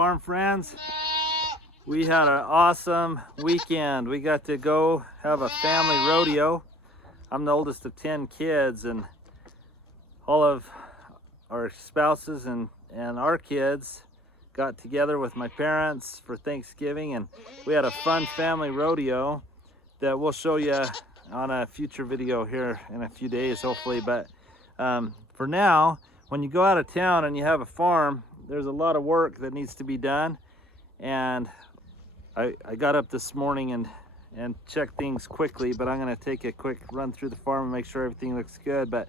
farm friends. We had an awesome weekend. We got to go have a family rodeo. I'm the oldest of 10 kids, and all of our spouses and our kids got together with my parents for Thanksgiving, and we had a fun family rodeo that we'll show you on a future video here in a few days, hopefully. But for now, when you go out of town and you have a farm, there's a lot of work that needs to be done. And I got up this morning and checked things quickly, but I'm gonna take a quick run through the farm and make sure everything looks good. But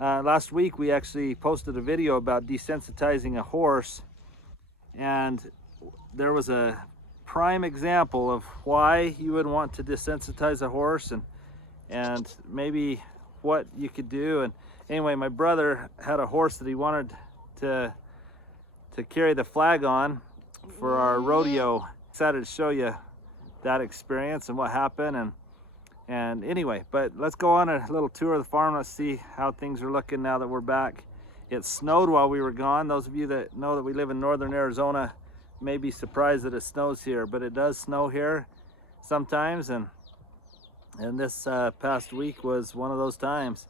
last week we actually posted a video about desensitizing a horse, and there was a prime example of why you would want to desensitize a horse and maybe what you could do. And anyway, my brother had a horse that he wanted to carry the flag on for our rodeo. Excited to show you that experience and what happened. And anyway, but let's go on a little tour of the farm. Let's see how things are looking now that we're back. It snowed while we were gone. Those of you that know that we live in northern Arizona may be surprised that it snows here, but it does snow here sometimes, and this past week was one of those times.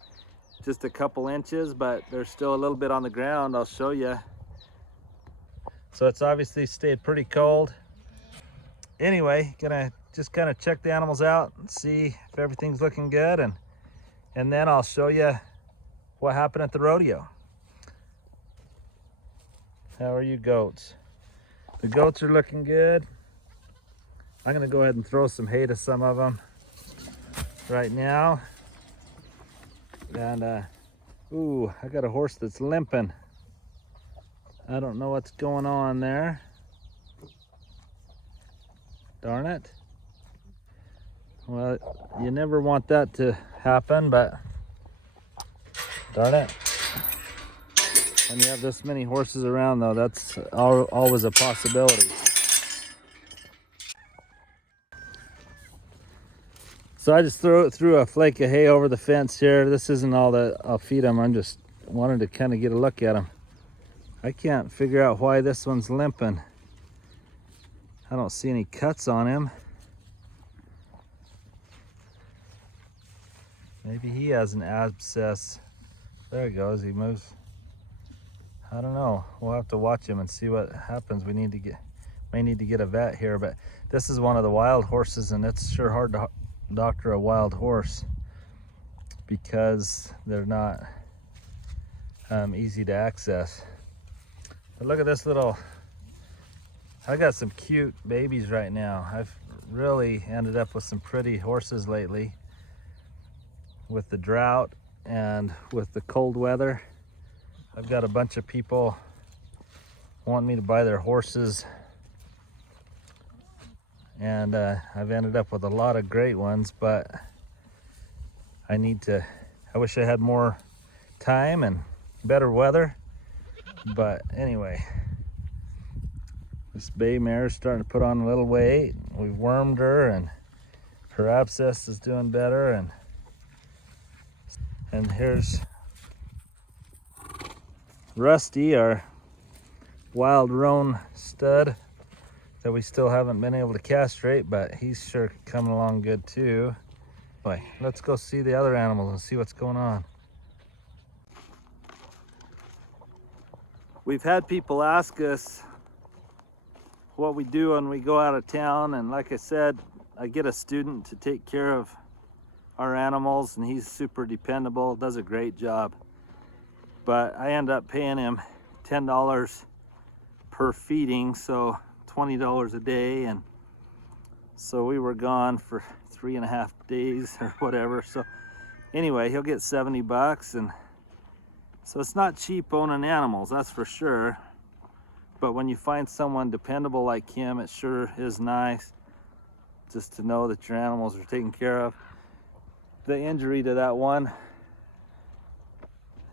Just a couple inches, but there's still a little bit on the ground. I'll show you. So it's obviously stayed pretty cold. Anyway, gonna just kind of check the animals out and see if everything's looking good, and then I'll show you what happened at the rodeo. How are you goats? The goats are looking good. I'm gonna go ahead and throw some hay to some of them right now. And ooh, I got a horse that's limping. I don't know what's going on there. Darn it. Well, you never want that to happen, but darn it. When you have this many horses around, though, that's always a possibility. So I just threw a flake of hay over the fence here. This isn't all that I'll feed them. I'm just wanted to kind of get a look at them. I can't figure out why this one's limping. I don't see any cuts on him. Maybe he has an abscess. There he goes, he moves. I don't know. We'll have to watch him and see what happens. We may need to get a vet here, but this is one of the wild horses, and it's sure hard to doctor a wild horse because they're not easy to access. But look at this little, I got some cute babies right now. I've really ended up with some pretty horses lately with the drought and with the cold weather. I've got a bunch of people wanting me to buy their horses, and I've ended up with a lot of great ones, but I wish I had more time and better weather. But anyway, this bay mare is starting to put on a little weight. We've wormed her, and her abscess is doing better, and here's Rusty, our wild roan stud that we still haven't been able to castrate, but he's sure coming along good too. Anyway, let's go see the other animals and see what's going on. We've had people ask us what we do when we go out of town, and like I said, I get a student to take care of our animals, and he's super dependable, does a great job. But I end up paying him $10 per feeding, so $20 a day. And so we were gone for 3.5 days or whatever. So anyway, he'll get 70 bucks. And so it's not cheap owning animals, that's for sure. But when you find someone dependable like him, it sure is nice just to know that your animals are taken care of. The injury to that one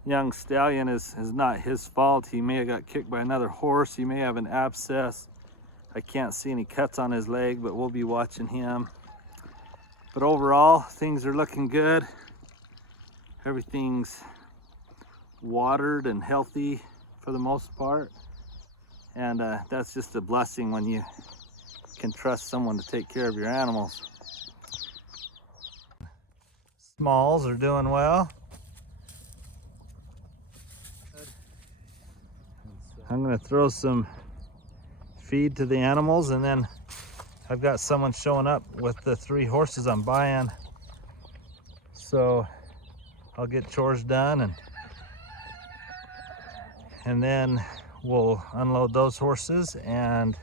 young stallion is not his fault. He may have got kicked by another horse. He may have an abscess. I can't see any cuts on his leg, but we'll be watching him. But overall, things are looking good. Everything's watered and healthy for the most part. And that's just a blessing when you can trust someone to take care of your animals. Smalls are doing well. I'm gonna throw some feed to the animals, and then I've got someone showing up with the 3 horses I'm buying. So I'll get chores done, and then we'll unload those horses, and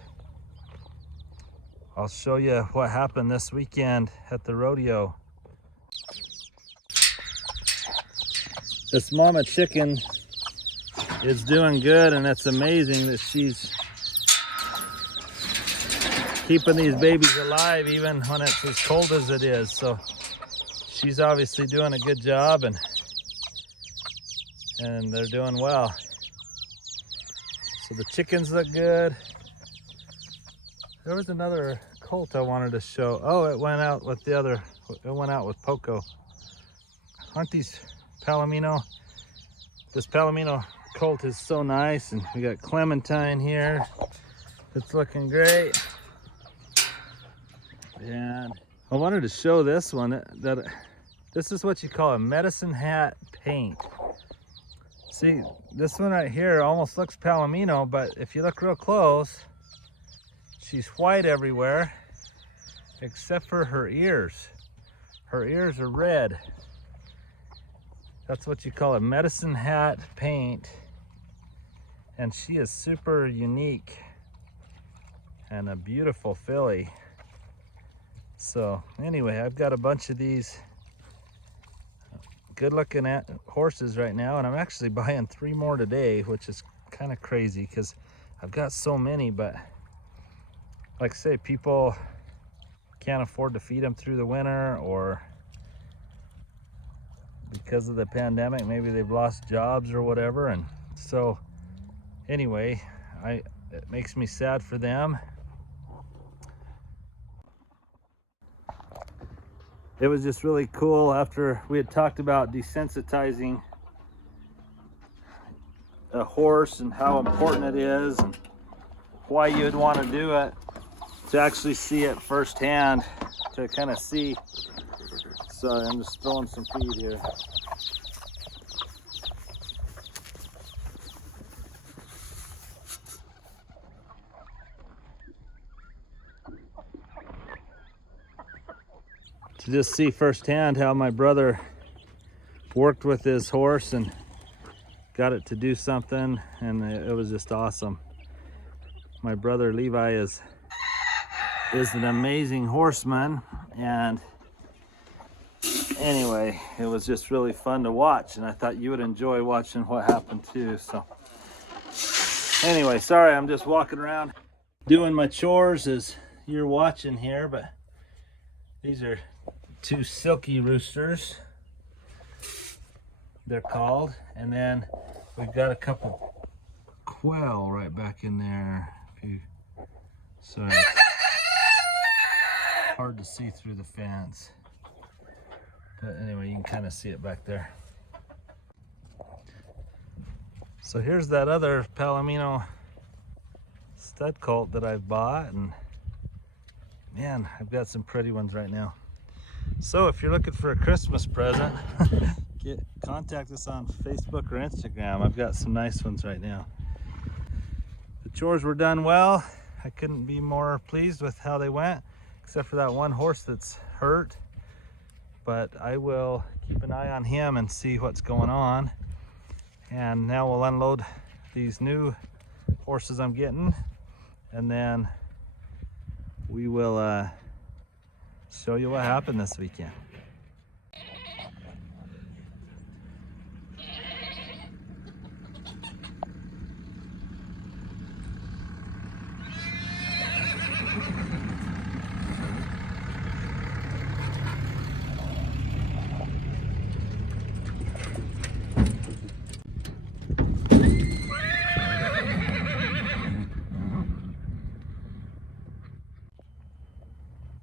I'll show you what happened this weekend at the rodeo. This mama chicken is doing good, and it's amazing that she's keeping these babies alive even when it's as cold as it is. So she's obviously doing a good job, and they're doing well. So the chickens look good. There was another colt I wanted to show. Oh, it went out with the other, it went out with Poco. Aren't these Palomino? This Palomino colt is so nice, and we got Clementine here. It's looking great. And I wanted to show this one, that this is what you call a medicine hat paint. See, this one right here almost looks Palomino, but if you look real close, she's white everywhere except for her ears. Her ears are red. That's what you call a medicine hat paint. And she is super unique and a beautiful filly. So anyway, I've got a bunch of these good looking horses right now, and I'm actually buying 3 more today, which is kind of crazy because I've got so many. But like I say, people can't afford to feed them through the winter, or because of the pandemic, maybe they've lost jobs or whatever. And so anyway, it makes me sad for them. It was just really cool after we had talked about desensitizing a horse and how important it is and why you would want to do it, to actually see it firsthand, to kind of see. So I'm just throwing some feed here. To just see firsthand how my brother worked with his horse and got it to do something, and it was just awesome. My brother Levi is an amazing horseman, and anyway, it was just really fun to watch, and I thought you would enjoy watching what happened too. So anyway, sorry, I'm just walking around doing my chores as you're watching here, but these are 2 silky roosters, they're called, and then we've got a couple quail right back in there. So it's hard to see through the fence, but anyway, you can kind of see it back there. So here's that other Palomino stud colt that I've bought, and man, I've got some pretty ones right now. So if you're looking for a Christmas present, contact us on Facebook or Instagram. I've got some nice ones right now. The chores were done well. I couldn't be more pleased with how they went, except for that one horse that's hurt. But I will keep an eye on him and see what's going on. And now we'll unload these new horses I'm getting, and then we will show you what happened this weekend.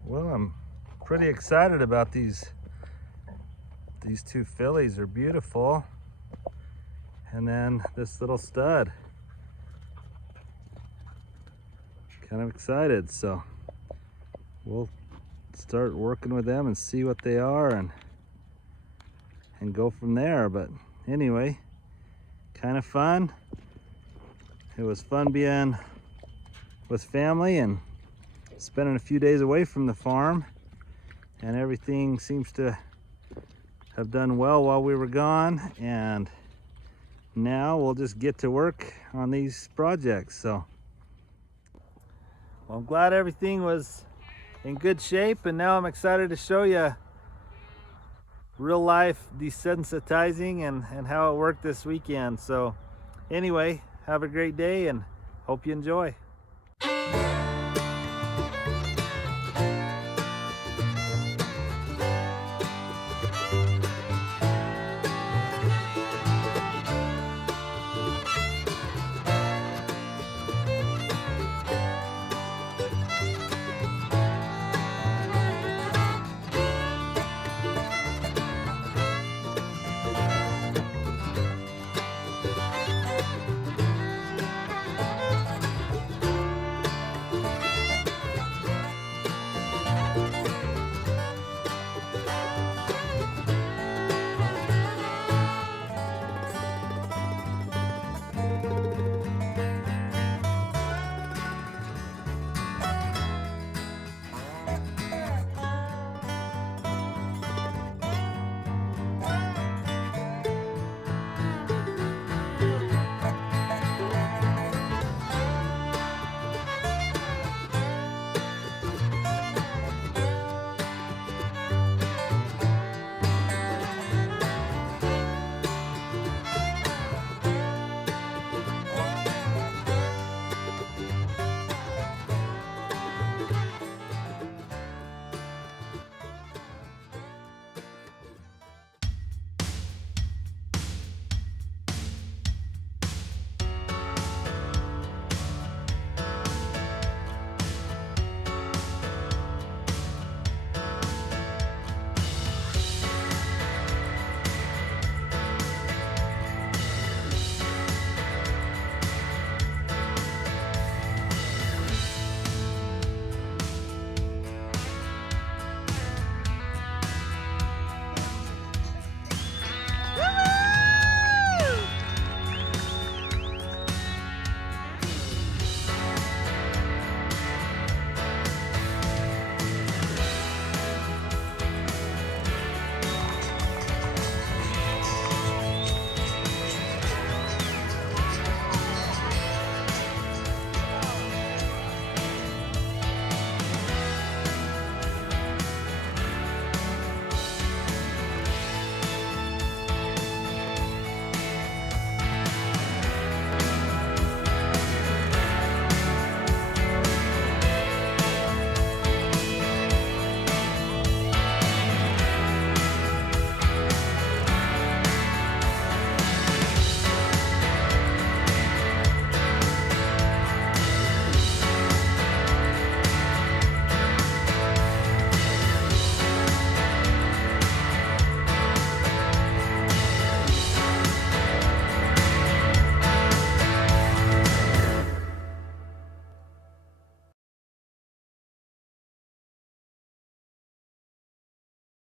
Well, I'm pretty excited about these 2 fillies. Are beautiful, and then this little stud. kind of excited. So we'll start working with them and see what they are and go from there. But anyway, kind of fun. It was fun being with family and spending a few days away from the farm, and everything seems to have done well while we were gone, and now we'll just get to work on these projects. So well, I'm glad everything was in good shape, and now I'm excited to show you real life desensitizing and how it worked this weekend. So anyway, have a great day and hope you enjoy.